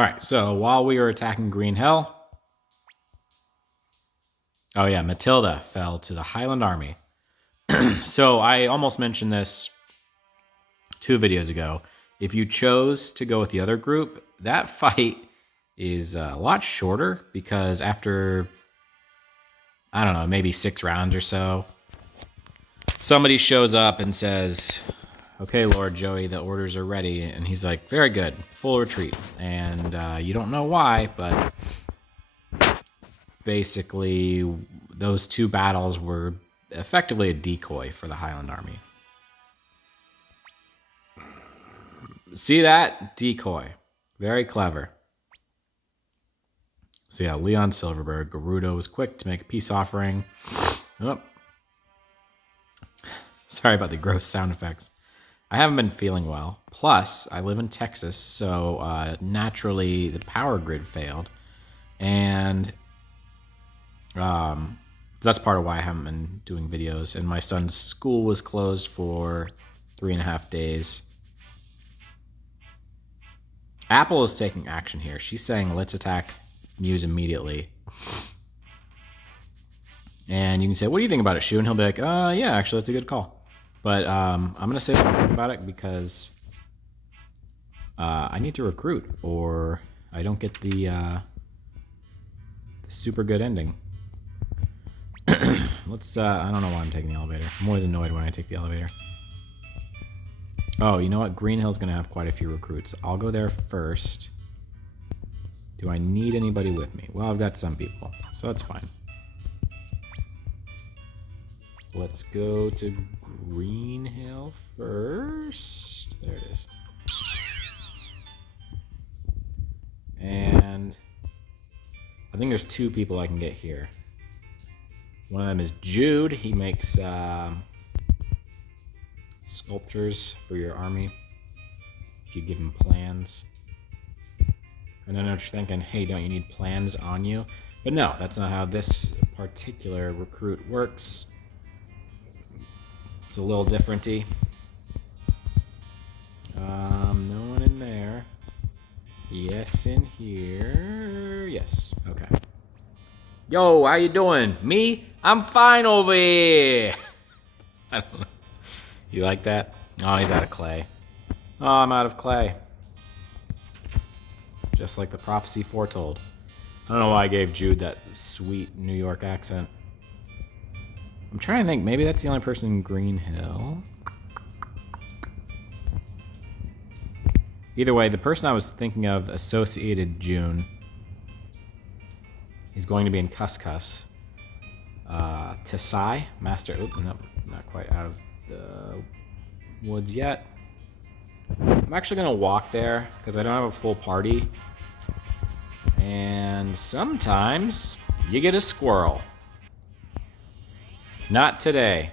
Alright, so while we were attacking Green Hill... Oh yeah, Matilda fell to the Highland Army. So I almost mentioned this 2 videos ago. If you chose to go with the other group, that fight is a lot shorter because after, I don't know, maybe 6 rounds or so, somebody shows up and says, okay, Lord Joey, the orders are ready. And he's like, very good, full retreat. And you don't know why, but basically those 2 battles were effectively a decoy for the Highland Army. See that? Decoy. Very clever. So yeah, Leon Silverberg. Gerudo was quick to make a peace offering. Oh. Sorry about the gross sound effects. I haven't been feeling well. Plus, I live in Texas, so naturally the power grid failed. And that's part of why I haven't been doing videos. And my son's school was closed for 3.5 days. Apple is taking action here. She's saying, let's attack Muse immediately. And you can say, what do you think about it, Shu? And he'll be like, yeah, actually, that's a good call. But I'm going to say something about it because I need to recruit or I don't get the super good ending. Let's, I don't know why I'm taking the elevator. I'm always annoyed when I take the elevator. Oh, you know what? Green Hill's going to have quite a few recruits. I'll go there first. Do I need anybody with me? Well, I've got some people, so that's fine. Let's go to Green Hill first. There it is. And I think there's 2 people I can get here. One of them is Jude. He makes sculptures for your army if you give him plans. And I know what you're thinking, hey, don't you need plans on you? But no, that's not how this particular recruit works. It's a little different-y. No one in there. Yes, in here. Yes, okay. Yo, how you doing? Me? I'm fine over here. I don't know. You like that? Oh, he's out of clay. Oh, I'm out of clay. Just like the prophecy foretold. I don't know why I gave Jude that sweet New York accent. I'm trying to think. Maybe that's the only person in Green Hill. Either way, the person I was thinking of associated June is going to be in Cuscus. Tesai, Master... Oop, nope, not quite out of the woods yet. I'm actually going to walk there because I don't have a full party. And sometimes you get a squirrel. Not today.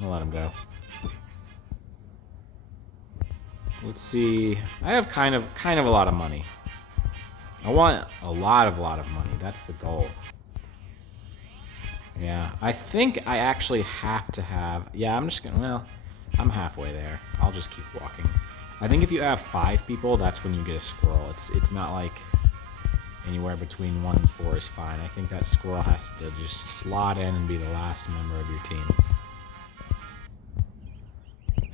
I'll let him go. Let's see. I have kind of a lot of money. I want a lot of money. That's the goal. Yeah, I think I actually have to have... Yeah, I'm just gonna... Well, I'm halfway there. I'll just keep walking. I think if you have 5 people, that's when you get a squirrel. It's not like anywhere between 1 and 4 is fine. I think that squirrel has to just slot in and be the last member of your team.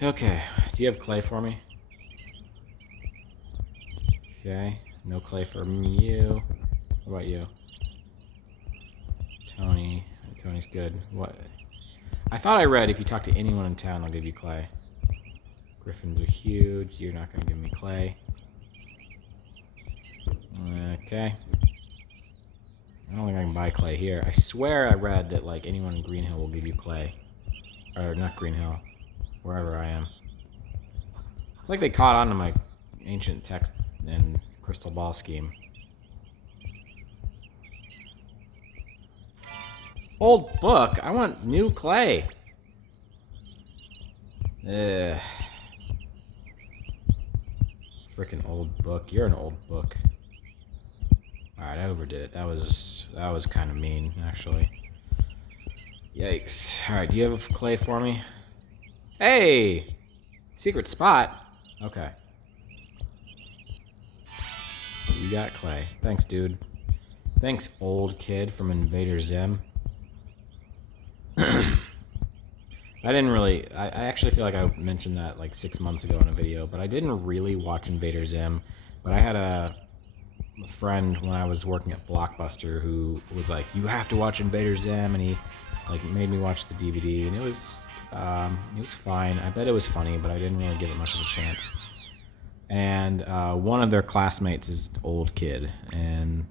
Okay, do you have clay for me? Okay, no clay for you. What about you? Tony. Tony's good. What? I thought I read if you talk to anyone in town, they'll give you clay. Griffins are huge. You're not going to give me clay. Okay. I don't think I can buy clay here. I swear I read that like anyone in Green Hill will give you clay. Or not Green Hill. Wherever I am. It's like they caught on to my ancient text and crystal ball scheme. Old book? I want new clay. Ugh. Freaking old book. You're an old book. Alright, I overdid it. That was kind of mean, actually. Yikes. Alright, do you have clay for me? Hey! Secret spot? Okay. You got clay. Thanks, dude. Thanks, old kid from Invader Zim. I actually feel like I mentioned that like 6 months ago in a video, but I didn't really watch Invader Zim. But I had a friend when I was working at Blockbuster who was like, you have to watch Invader Zim, and he like made me watch the DVD, and it was fine. I bet it was funny, but I didn't really give it much of a chance. And one of their classmates is an old kid, and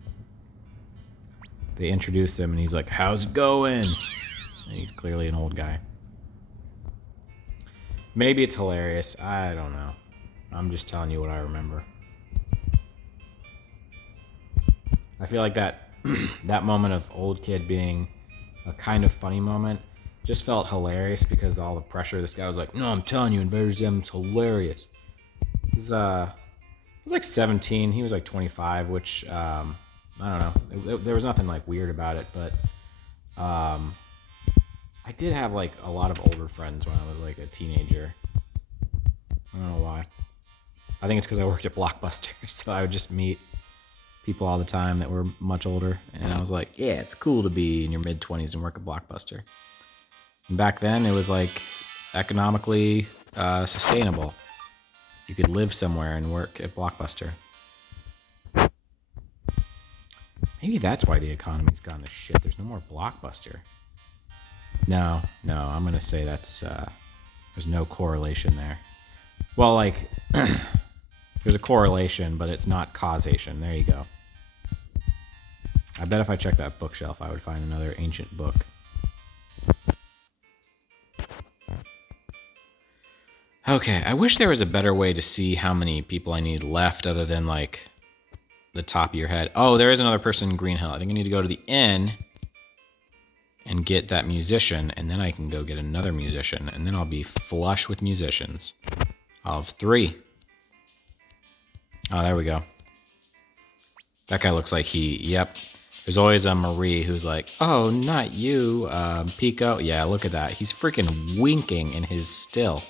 they introduce him, and he's like, how's it going? And he's clearly an old guy. Maybe it's hilarious. I don't know. I'm just telling you what I remember. I feel like that that moment of old kid being a kind of funny moment just felt hilarious because of all the pressure. This guy was like, no, I'm telling you, Invader Zim's hilarious. He was like 17. He was like 25, which, I don't know. There was nothing like weird about it, but I did have like a lot of older friends when I was like a teenager. I don't know why. I think it's because I worked at Blockbuster, so I would just meet people all the time that were much older, and I was like, yeah, it's cool to be in your mid-20s and work at Blockbuster. And back then, it was like economically sustainable. You could live somewhere and work at Blockbuster. Maybe that's why the economy's gone to shit. There's no more Blockbuster. No, I'm gonna say that's there's no correlation there. Well, like there's a correlation, but it's not causation. There you go. I bet if I checked that bookshelf, I would find another ancient book. Okay, I wish there was a better way to see how many people I need left other than like the top of your head. Oh, there is another person in Green Hill. I think I need to go to the inn and get that musician, and then I can go get another musician, and then I'll be flush with musicians. I'll have 3. Oh, there we go. That guy looks like yep. There's always a Marie who's like, oh, not you, Pico. Yeah, look at that. He's freaking winking in his still.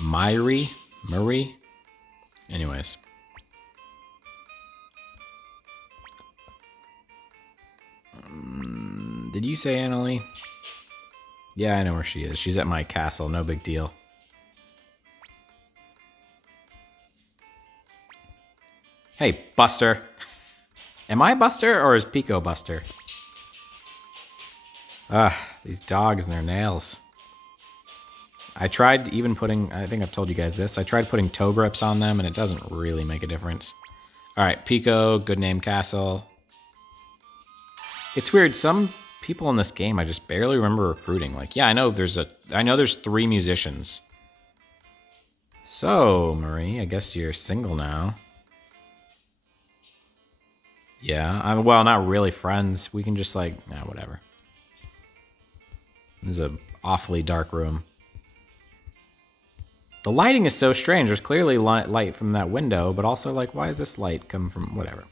Marie? Anyways. Did you say Annalie? Yeah, I know where she is. She's at my castle. No big deal. Hey, Buster. Am I Buster or is Pico Buster? These dogs and their nails. I tried even putting, I think I've told you guys this, I tried putting toe grips on them and it doesn't really make a difference. Alright, Pico, good name castle. It's weird, some people in this game I just barely remember recruiting. Like, yeah, I know there's 3 musicians. So, Marie, I guess you're single now. Yeah, well, not really friends. We can just like, whatever. This is an awfully dark room. The lighting is so strange. There's clearly light from that window, but also like, why does this light come from, whatever.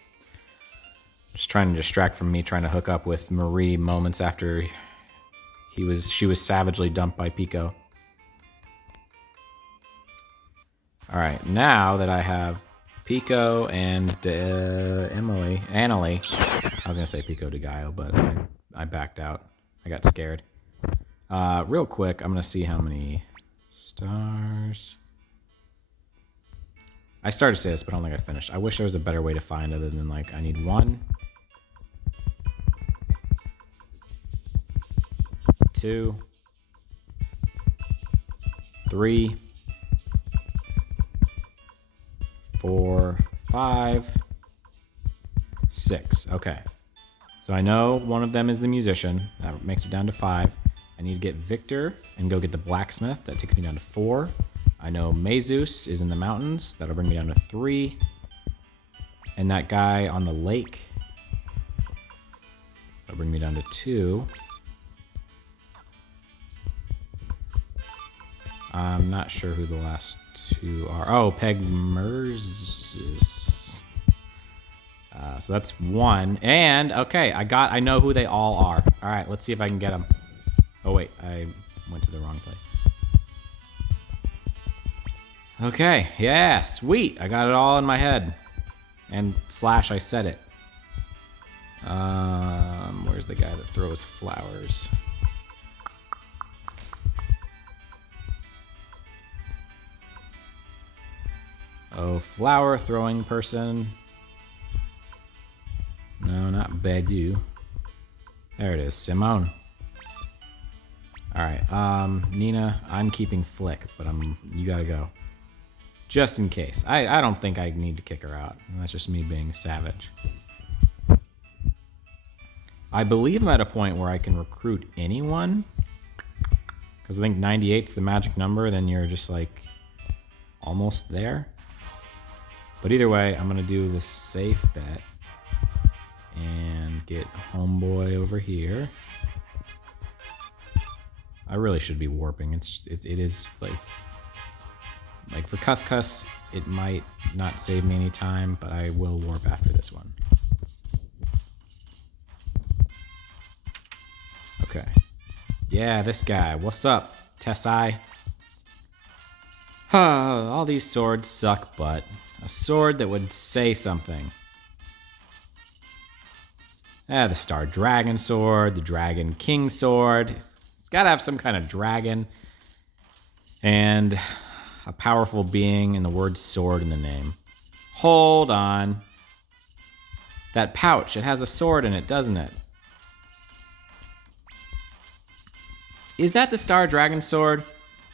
Just trying to distract from me trying to hook up with Marie moments after she was savagely dumped by Pico. Alright, now that I have Pico and Annalie. I was going to say Pico de Gallo, but I backed out. I got scared. Real quick, I'm going to see how many stars. I started to say this, but I don't think I finished. I wish there was a better way to find other than like, I need 1, 2, 3, 4, 5, 6. Okay. So I know one of them is the musician. That makes it down to 5. I need to get Victor and go get the blacksmith. That takes me down to 4. I know Jesus is in the mountains. That'll bring me down to 3. And that guy on the lake, that'll bring me down to 2. I'm not sure who the last 2 are. Oh, Peg Merz. So that's 1. And, okay, I know who they all are. All right, let's see if I can get them. Oh, wait, I went to the wrong place. Okay, yeah, sweet. I got it all in my head. And slash, I said it. Where's the guy that throws flowers? Oh, flower throwing person. No, not Badu. There it is, Simone. Alright, Nina, I'm keeping Flick, but you gotta go. Just in case. I don't think I need to kick her out. That's just me being savage. I believe I'm at a point where I can recruit anyone. Because I think 98's the magic number, then you're just like almost there. But either way, I'm going to do the safe bet and get homeboy over here. I really should be warping. It is like for Cuss Cuss, it might not save me any time, but I will warp after this one. Okay. Yeah, this guy. What's up, Tessai? All these swords suck, but a sword that would say something. The Star Dragon sword, the Dragon King sword. It's got to have some kind of dragon and a powerful being and the word sword in the name. Hold on. That pouch, it has a sword in it, doesn't it? Is that the Star Dragon sword?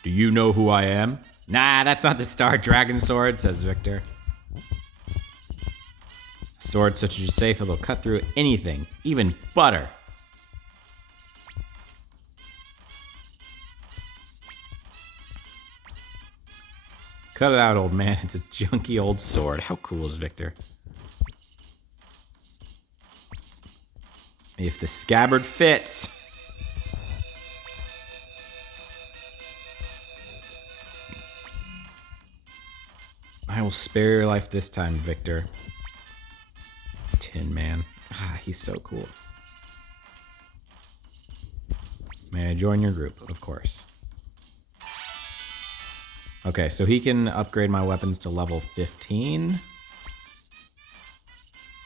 Do you know who I am? Nah, that's not the Star Dragon sword, says Victor. A sword such as you safe, it'll cut through anything, even butter. Cut it out, old man. It's a junky old sword. How cool is Victor? If the scabbard fits. I will spare your life this time, Victor. Tin Man. He's so cool. May I join your group? Of course. Okay, so he can upgrade my weapons to level 15. If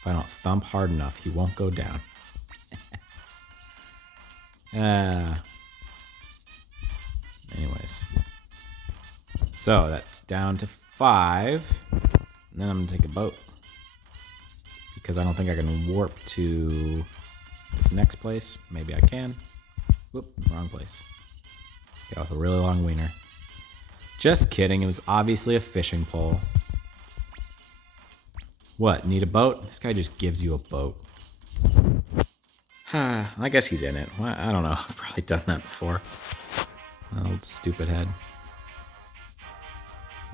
I don't thump hard enough, he won't go down. Anyways. So that's down to 5. And then I'm gonna take a boat. Because I don't think I can warp to this next place. Maybe I can. Whoop, wrong place. Get off a really long wiener. Just kidding, it was obviously a fishing pole. What, need a boat? This guy just gives you a boat. I guess he's in it. Well, I don't know, I've probably done that before. Old stupid head.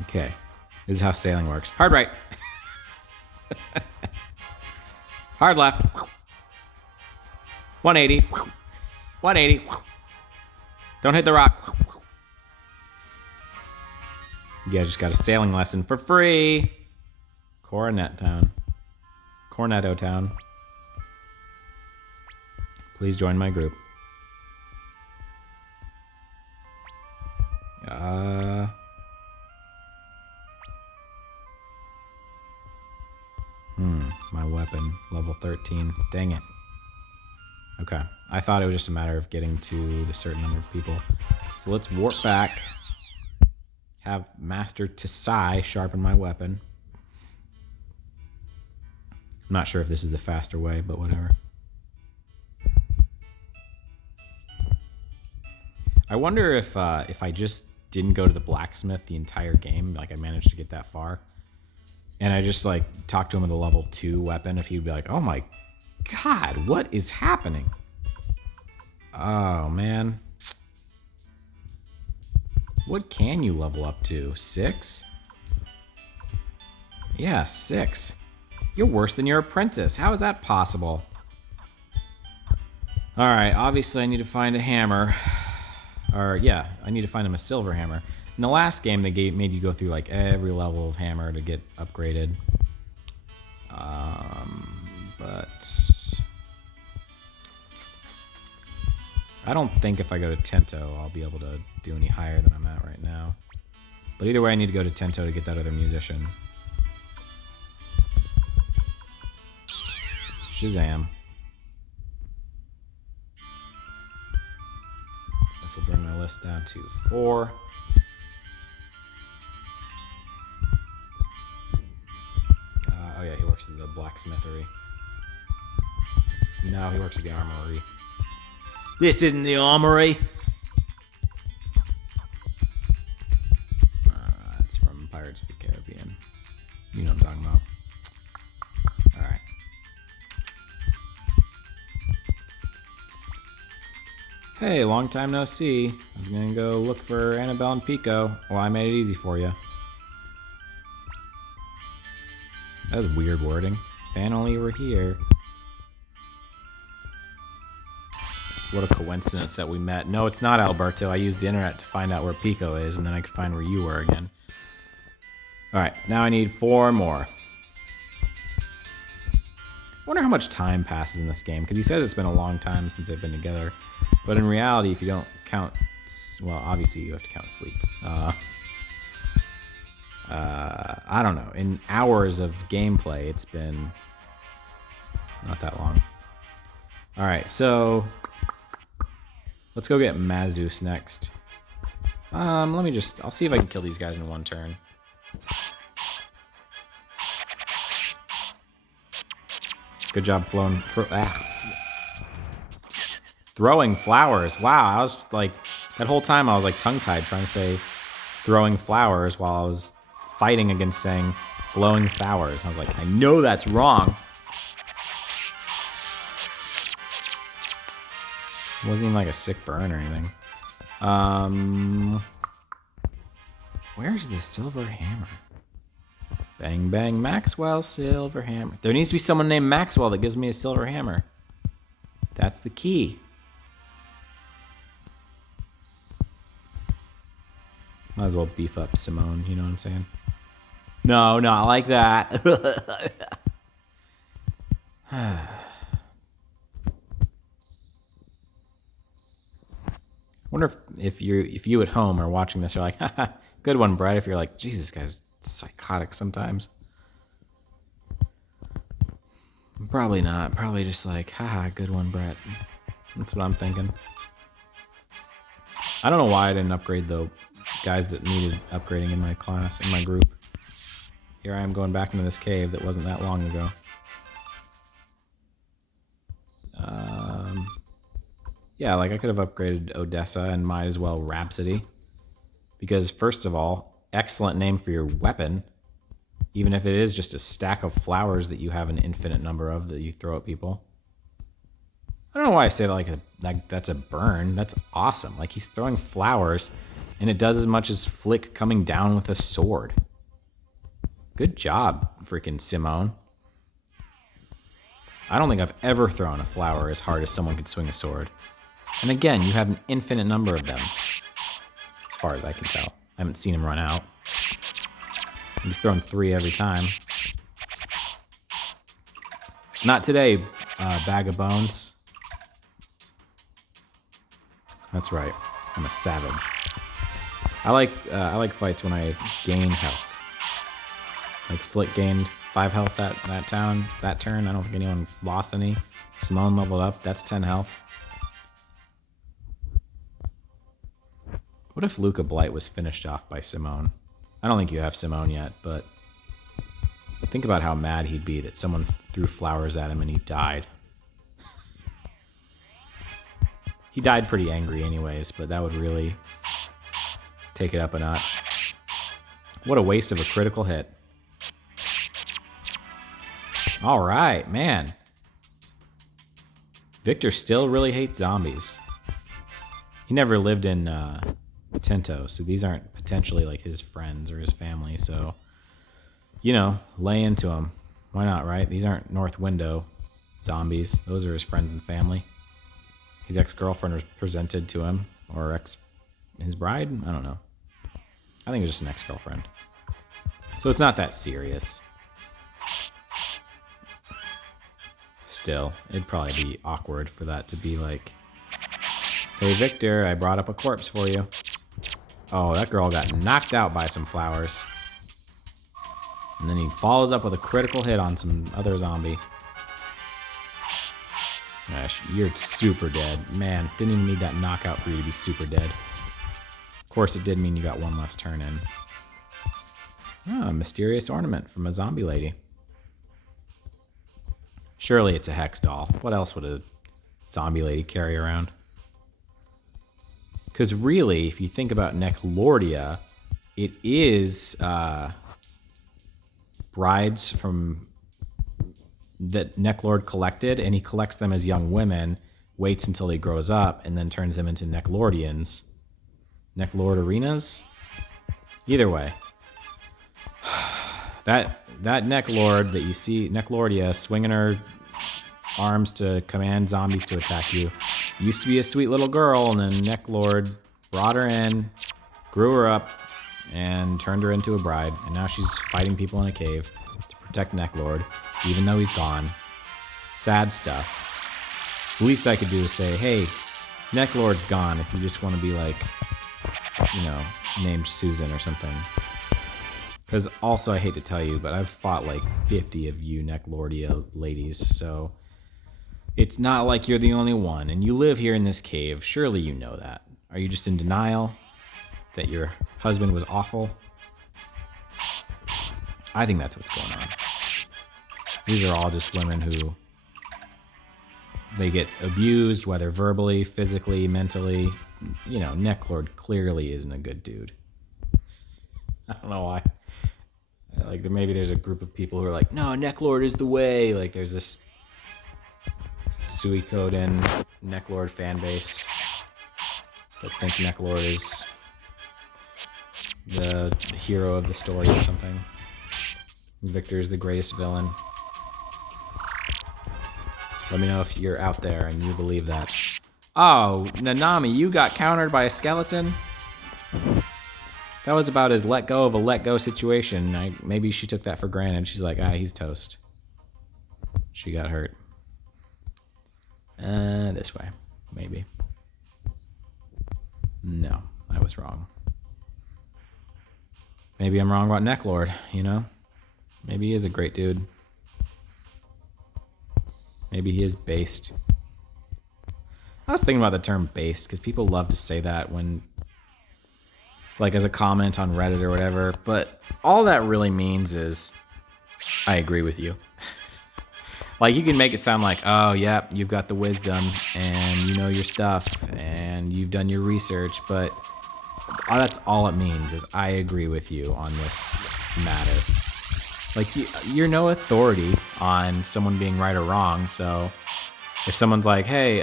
Okay, this is how sailing works. Hard right. Hard left. 180. 180. Don't hit the rock. You guys just got a sailing lesson for free. Cornetto Town. Please join my group. My weapon, level 13. Dang it. Okay, I thought it was just a matter of getting to the certain number of people. So let's warp back. Have Master Tessai sharpen my weapon. I'm not sure if this is the faster way, but whatever. I wonder if I just didn't go to the blacksmith the entire game, like I managed to get that far, and I just like talked to him with a level 2 weapon, if he'd be like, oh my god, what is happening? Oh man. What can you level up to? 6? Yeah, 6. You're worse than your apprentice. How is that possible? Alright, obviously I need to find a hammer. Or, yeah, I need to find him a silver hammer. In the last game, they made you go through, like, every level of hammer to get upgraded. But I don't think if I go to Tento, I'll be able to do any higher than I'm at right now. But either way, I need to go to Tento to get that other musician. Shazam. This will bring my list down to 4. Oh yeah, he works at the blacksmithery. No, he works at the armory. This isn't the armory! It's from Pirates of the Caribbean. You know what I'm talking about. Alright. Hey, long time no see. I was gonna go look for Annabelle and Pico. Well, I made it easy for you. That was weird wording. Finally, we're here. What a coincidence that we met. No, it's not Alberto. I used the internet to find out where Pico is, and then I could find where you were again. Alright, now I need 4 more. I wonder how much time passes in this game, because he says it's been a long time since they've been together. But in reality, if you don't count... Well, obviously you have to count sleep. I don't know. In hours of gameplay, it's been not that long. Alright, so... Let's go get Mazus next. Let me just... I'll see if I can kill these guys in one turn. Good job throwing flowers. Wow, I was like... That whole time I was like tongue-tied trying to say throwing flowers while I was fighting against saying flowing flowers. I was like, I know that's wrong. It wasn't even like a sick burn or anything. Where's the silver hammer? Bang, bang, Maxwell, silver hammer. There needs to be someone named Maxwell that gives me a silver hammer. That's the key. Might as well beef up Simone, you know what I'm saying? No, not like that. I wonder if you at home are watching this, you're like, haha, good one, Brett. If you're like, Jesus, guy's psychotic sometimes. Probably not. Probably just like, haha, good one, Brett. That's what I'm thinking. I don't know why I didn't upgrade the guys that needed upgrading in my class, in my group. Here I am going back into this cave that wasn't that long ago. Yeah, like I could have upgraded Odessa and might as well Rhapsody. Because first of all, excellent name for your weapon. Even if it is just a stack of flowers that you have an infinite number of that you throw at people. I don't know why I say that like that's a burn. That's awesome. Like he's throwing flowers and it does as much as Flick coming down with a sword. Good job, freaking Simone. I don't think I've ever thrown a flower as hard as someone could swing a sword. And again, you have an infinite number of them. As far as I can tell. I haven't seen him run out. He's thrown 3 every time. Not today, bag of bones. That's right. I'm a savage. I like fights when I gain health. Like Flick gained 5 health that turn. I don't think anyone lost any. Simone leveled up. That's 10 health. What if Luca Blight was finished off by Simone? I don't think you have Simone yet, but think about how mad he'd be that someone threw flowers at him and he died. He died pretty angry anyways, but that would really take it up a notch. What a waste of a critical hit. All right, man. Victor still really hates zombies. He never lived in Tento, so these aren't potentially like his friends or his family, so you know, lay into him. Why not, right? These aren't North Window zombies. Those are his friends and family. His ex-girlfriend was presented to him, or his bride? I don't know. I think it's just an ex-girlfriend. So it's not that serious. Still, it'd probably be awkward for that to be like, hey Victor, I brought up a corpse for you. Oh, that girl got knocked out by some flowers. And then he follows up with a critical hit on some other zombie. Gosh, you're super dead. Man, didn't even need that knockout for you to be super dead. Of course, it did mean you got one less turn in. Oh, a mysterious ornament from a zombie lady. Surely it's a hex doll. What else would a zombie lady carry around? Because really, if you think about Neclordia, it is brides from that Neclord collected, and he collects them as young women, waits until he grows up, and then turns them into Neclordians. Neclordarinas? Either way. That Neclord that you see, Neclordia, swinging her arms to command zombies to attack you, used to be a sweet little girl, and then Neclord brought her in, grew her up, and turned her into a bride. And now she's fighting people in a cave to protect Neclord, even though he's gone. Sad stuff. The least I could do is say, hey, Neclord's gone if you just want to be like, you know, named Susan or something. Because also, I hate to tell you, but I've fought like 50 of you Neclordia ladies, so it's not like you're the only one, and you live here in this cave. Surely you know that. Are you just in denial that your husband was awful? I think that's what's going on. These are all just women who, they get abused, whether verbally, physically, mentally. You know, Neclord clearly isn't a good dude. I don't know why. Like, maybe there's a group of people who are like, no, Neclord is the way. Like, there's this Suikoden Neclord fan base that think Neclord is the hero of the story or something. Victor is the greatest villain. Let me know if you're out there and you believe that. Oh, Nanami, you got countered by a skeleton? That was about as let go of a let go situation. Maybe she took that for granted. She's like, he's toast. She got hurt. This way, maybe. No, I was wrong. Maybe I'm wrong about Neclord, you know? Maybe he is a great dude. Maybe he is based. I was thinking about the term based because people love to say that when, like, as a comment on Reddit or whatever, but all that really means is I agree with you. Like, you can make it sound like, oh, yeah, you've got the wisdom and you know your stuff and you've done your research, but that's all it means is I agree with you on this matter. Like, you're no authority on someone being right or wrong, so if someone's like, hey,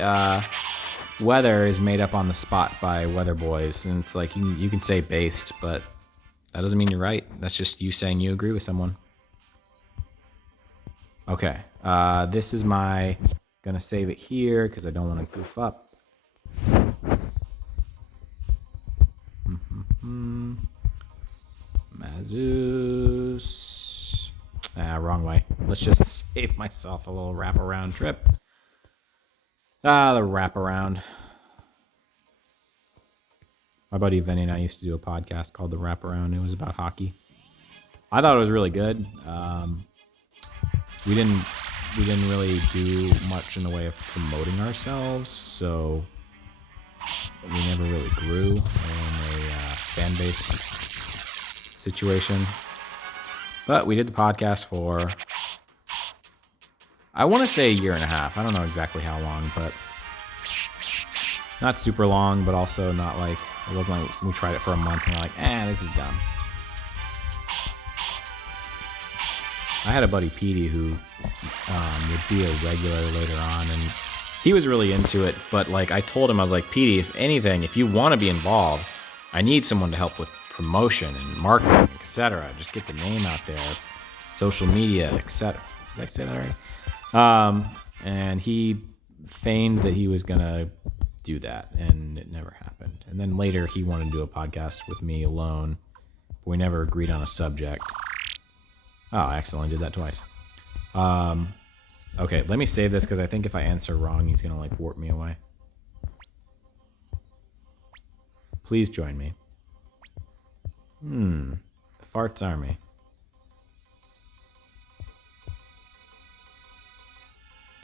weather is made up on the spot by weather boys, and it's like, you can say based, but that doesn't mean you're right. That's just you saying you agree with someone. Okay, this is gonna save it here because I don't want to goof up. Mazus. Wrong way. Let's just save myself a little wraparound trip. The wraparound. My buddy Vinny and I used to do a podcast called The Wraparound. It was about hockey. I thought it was really good. We didn't really do much in the way of promoting ourselves, so we never really grew in a fan base situation. But we did the podcast for, I want to say a year and a half. I don't know exactly how long, but not super long, but also not like, it wasn't like we tried it for a month and we're like, this is dumb. I had a buddy, Petey, who would be a regular later on, and he was really into it, but like I told him, I was like, Petey, if anything, if you want to be involved, I need someone to help with promotion and marketing, etc. Just get the name out there, social media, etc. Did I say that already? And he feigned that he was gonna do that, and it never happened. And then later he wanted to do a podcast with me alone, but we never agreed on a subject. Oh, I accidentally did that twice. Okay, let me save this because I think if I answer wrong, he's gonna like warp me away. Please join me. The Farts Army.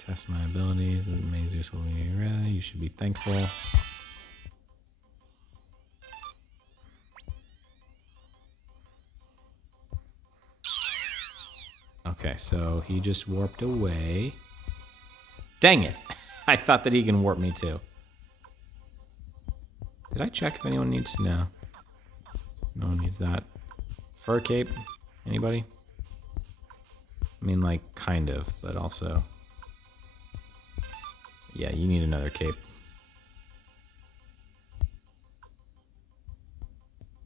Test my abilities. The mazes will be ready. You should be thankful. Okay, so he just warped away. Dang it! I thought that he can warp me too. Did I check if anyone needs to know? No one needs that. Fur cape? Anybody? I mean, like, kind of, but also... Yeah, you need another cape.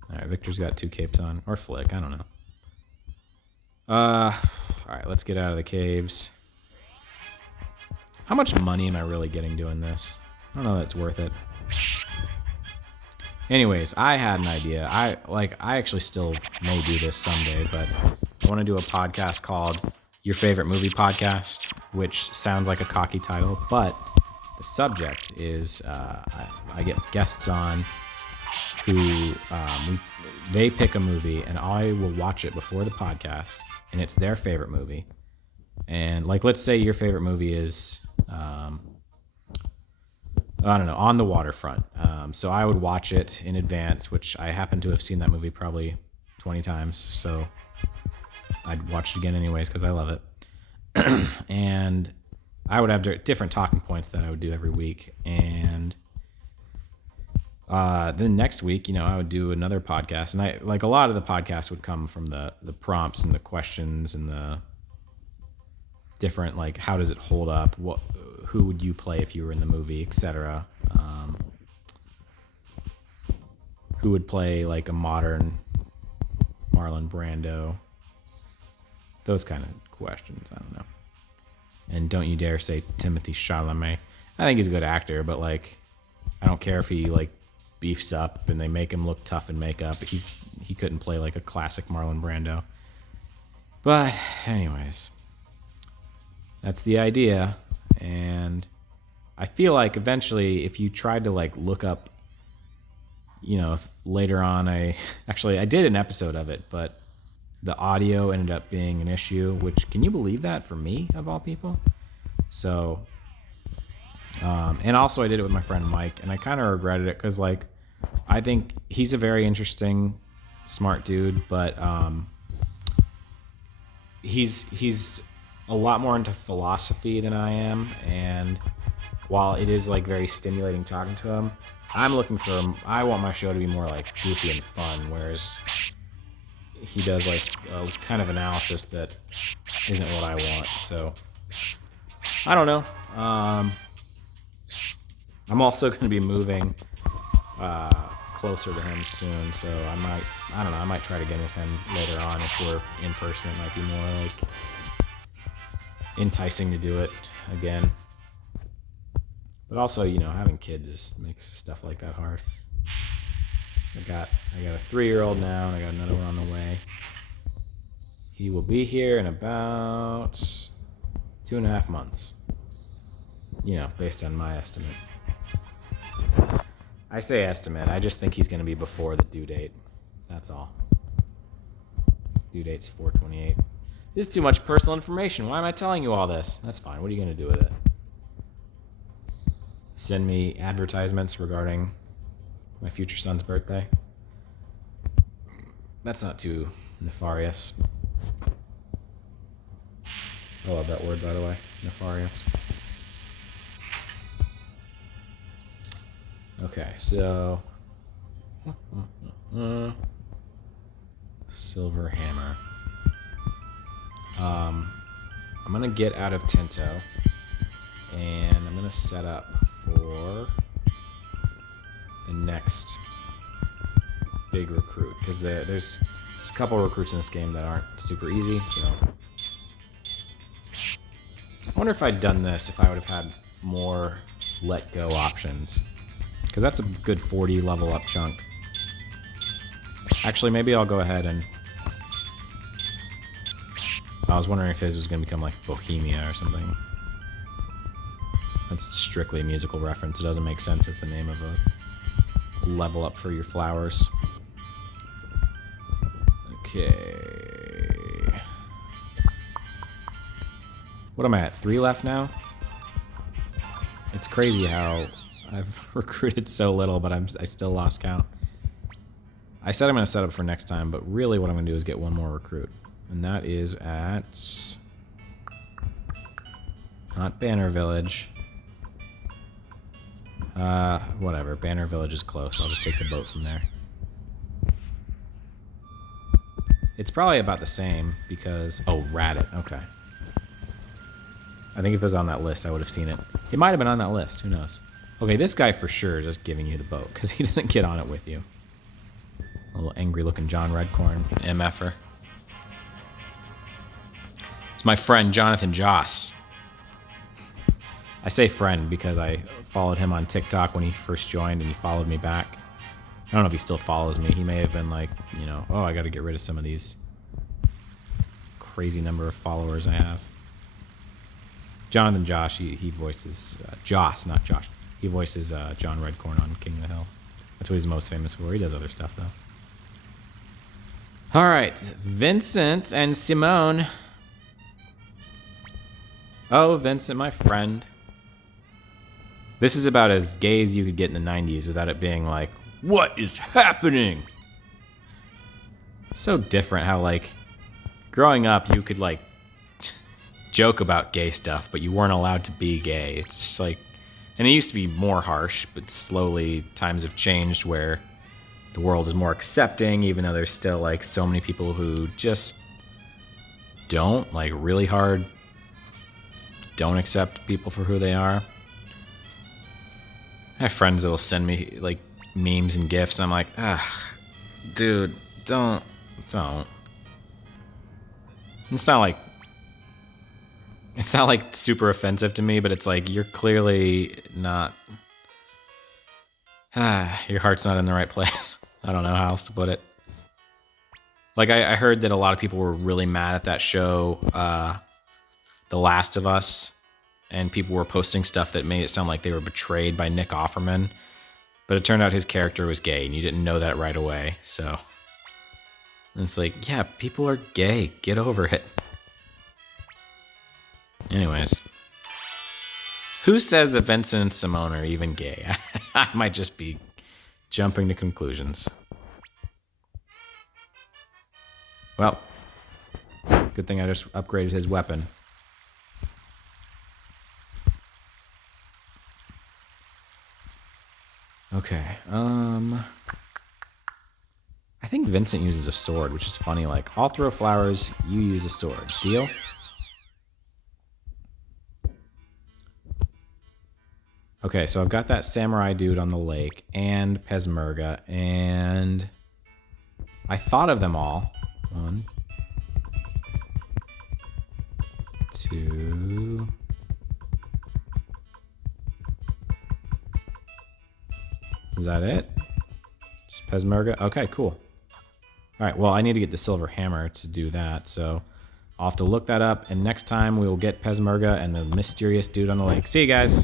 Alright, Victor's got 2 capes on. Or Flick, I don't know. Alright, let's get out of the caves. How much money am I really getting doing this? I don't know that it's worth it. Anyways, I had an idea. I actually still may do this someday, but I want to do a podcast called Your Favorite Movie Podcast, which sounds like a cocky title, but the subject is I get guests on who they pick a movie, and I will watch it before the podcast, and it's their favorite movie. And like, let's say your favorite movie is I don't know, On the Waterfront. So I would watch it in advance, which I happen to have seen that movie probably 20 times. So I'd watch it again anyways because I love it. And I would have different talking points that I would do every week. And then next week, I would do another podcast. And a lot of the podcasts would come from the prompts and the questions and the different, like, how does it hold up? Who would you play if you were in the movie, etc. Who would play like a modern Marlon Brando? Those kind of questions. I don't know. And don't you dare say Timothy Chalamet. I think he's a good actor, but like, I don't care if he like beefs up and they make him look tough in makeup. He couldn't play like a classic Marlon Brando. But anyways, that's the idea. And I feel like eventually if you tried to like look up, if later on I did an episode of it, but the audio ended up being an issue, which, can you believe that, for me of all people? So, and also I did it with my friend Mike, and I kind of regretted it because like, I think he's a very interesting, smart dude, but he's a lot more into philosophy than I am, and while it is like very stimulating talking to him, I want my show to be more like goofy and fun, whereas he does like a kind of analysis that isn't what I want. So I don't know. I'm also going to be moving closer to him soon, so I might try to get with him later on. If we're in person, it might be more like enticing to do it again. But also, having kids makes stuff like that hard. I got a 3-year-old now, and I got another one on the way. He will be here in about 2.5 months. Based on my estimate. I say estimate. I just think he's going to be before the due date. That's all. His due date's 4/28. This is too much personal information. Why am I telling you all this? That's fine. What are you going to do with it? Send me advertisements regarding my future son's birthday? That's not too nefarious. I love that word, by the way. Nefarious. Okay, so... Silver Hammer. I'm going to get out of Tinto, and I'm going to set up for the next big recruit, because there's a couple recruits in this game that aren't super easy, so I wonder if I'd done this if I would have had more let go options, because that's a good 40 level up chunk. Actually, maybe I'll go ahead and I was wondering if his was going to become like Bohemia or something. That's strictly a musical reference. It doesn't make sense as the name of a level up for your flowers. Okay. What am I at? 3 left now? It's crazy how I've recruited so little, but I still lost count. I said I'm going to set up for next time, but really what I'm going to do is get one more recruit. And that is at... not Banner Village. Whatever. Banner Village is close. I'll just take the boat from there. It's probably about the same because... oh, Radit. Okay. I think if it was on that list, I would have seen it. It might have been on that list. Who knows? Okay, this guy for sure is just giving you the boat because he doesn't get on it with you. A little angry-looking John Redcorn, MFer. It's my friend Jonathan Joss. I say friend because I followed him on TikTok when he first joined and he followed me back. I don't know if he still follows me. He may have been like, you know, oh, I got to get rid of some of these crazy number of followers I have. Jonathan Josh, he voices Joss, not Josh. He voices John Redcorn on King of the Hill. That's what he's most famous for. He does other stuff though. All right, Vincent and Simone. Oh, Vincent, my friend. This is about as gay as you could get in the 90s without it being like, what is happening? It's so different how, like, growing up, you could, like, joke about gay stuff, but you weren't allowed to be gay. It's just like, and it used to be more harsh, but slowly times have changed where the world is more accepting, even though there's still, like, so many people who just don't, like, really hard, don't accept people for who they are. I have friends that'll send me, like, memes and GIFs, and I'm like, dude, don't. It's not like super offensive to me, but it's like, you're clearly not, your heart's not in the right place. I don't know how else to put it. Like, I heard that a lot of people were really mad at that show, The Last of Us, and people were posting stuff that made it sound like they were betrayed by Nick Offerman. But it turned out his character was gay, and you didn't know that right away, so... and it's like, yeah, people are gay. Get over it. Anyways. Who says that Vincent and Simone are even gay? I might just be jumping to conclusions. Well, good thing I just upgraded his weapon. Okay, I think Vincent uses a sword, which is funny. Like, I'll throw flowers, you use a sword. Deal? Okay, so I've got that samurai dude on the lake, and Peshmerga, and I thought of them all. 1, 2... Is that it? Just Peshmerga? Okay, cool. Alright, well, I need to get the silver hammer to do that, so I'll have to look that up, and next time we will get Peshmerga and the mysterious dude on the lake. See you guys!